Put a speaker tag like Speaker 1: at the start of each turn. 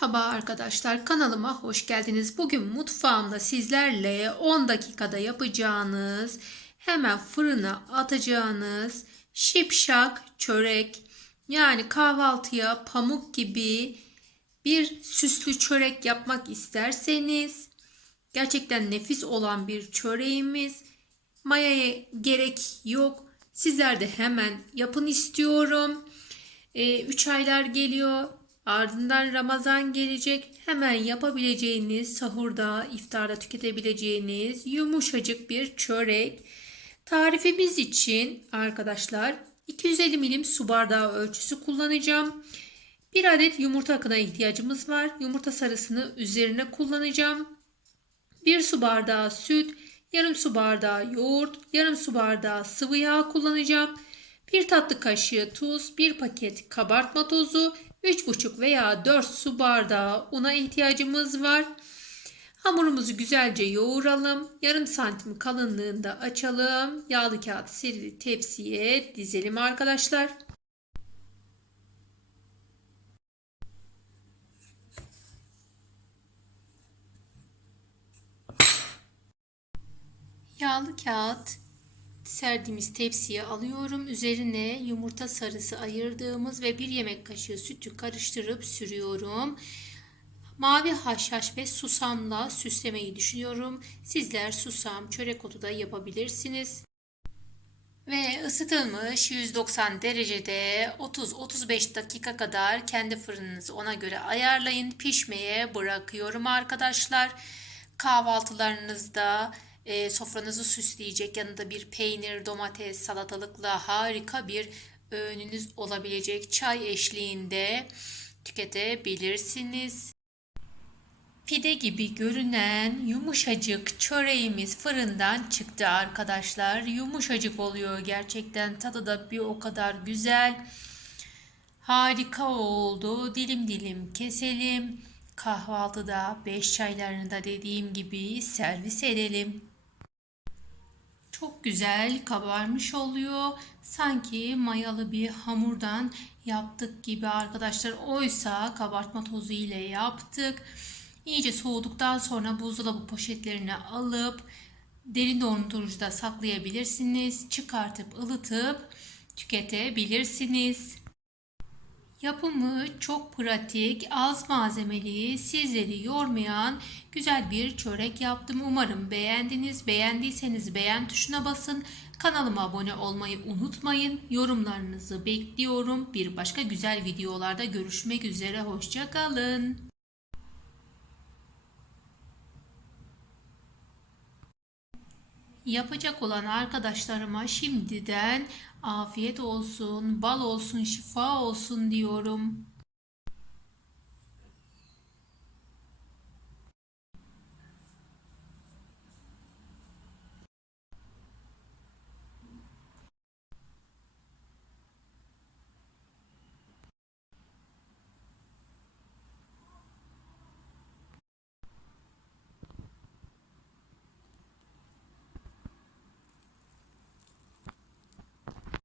Speaker 1: Merhaba arkadaşlar kanalıma hoş geldiniz. Bugün mutfağımda sizlerle 10 dakikada yapacağınız hemen fırına atacağınız şipşak çörek yani kahvaltıya pamuk gibi bir süslü çörek yapmak isterseniz gerçekten nefis olan bir çöreğimiz mayaya gerek yok. Sizler de hemen yapın istiyorum. 3 aylar geliyor. Ardından Ramazan gelecek. Hemen yapabileceğiniz, sahurda, iftarda tüketebileceğiniz yumuşacık bir çörek. Tarifimiz için arkadaşlar 250 milim su bardağı ölçüsü kullanacağım. Bir adet yumurta akına ihtiyacımız var. Yumurta sarısını üzerine kullanacağım. 1 su bardağı süt, yarım su bardağı yoğurt, yarım su bardağı sıvı yağ kullanacağım. 1 tatlı kaşığı tuz, 1 paket kabartma tozu, 3,5 veya 4 su bardağı una ihtiyacımız var. Hamurumuzu güzelce yoğuralım. Yarım santim kalınlığında açalım. Yağlı kağıt serili tepsiye dizelim arkadaşlar. Yağlı kağıt serdiğimiz tepsiye alıyorum. Üzerine yumurta sarısı ayırdığımız ve bir yemek kaşığı sütü karıştırıp sürüyorum. Mavi haşhaş ve susamla süslemeyi düşünüyorum. Sizler susam, çörek otu da yapabilirsiniz. Ve ısıtılmış 190 derecede 30-35 dakika kadar kendi fırınınızı ona göre ayarlayın. Pişmeye bırakıyorum arkadaşlar. Kahvaltılarınızda e, sofranızı süsleyecek yanında bir peynir, domates, salatalıkla harika bir öğününüz olabilecek çay eşliğinde tüketebilirsiniz. Pide gibi görünen yumuşacık çöreğimiz fırından çıktı arkadaşlar. Yumuşacık oluyor gerçekten. Tadı da bir o kadar güzel. Harika oldu. Dilim dilim keselim. Kahvaltıda, beş çaylarında dediğim gibi servis edelim. Çok güzel kabarmış oluyor. Sanki mayalı bir hamurdan yaptık gibi arkadaşlar. Oysa kabartma tozu ile yaptık. İyice soğuduktan sonra buzdolabı poşetlerine alıp derin dondurucuda saklayabilirsiniz. Çıkartıp ılıtıp tüketebilirsiniz. Yapımı çok pratik, az malzemeli, sizleri yormayan güzel bir çörek yaptım. Umarım beğendiniz. Beğendiyseniz beğen tuşuna basın. Kanalıma abone olmayı unutmayın. Yorumlarınızı bekliyorum. Bir başka güzel videolarda görüşmek üzere. Hoşçakalın. Yapacak olan arkadaşlarıma şimdiden afiyet olsun, bal olsun, şifa olsun diyorum.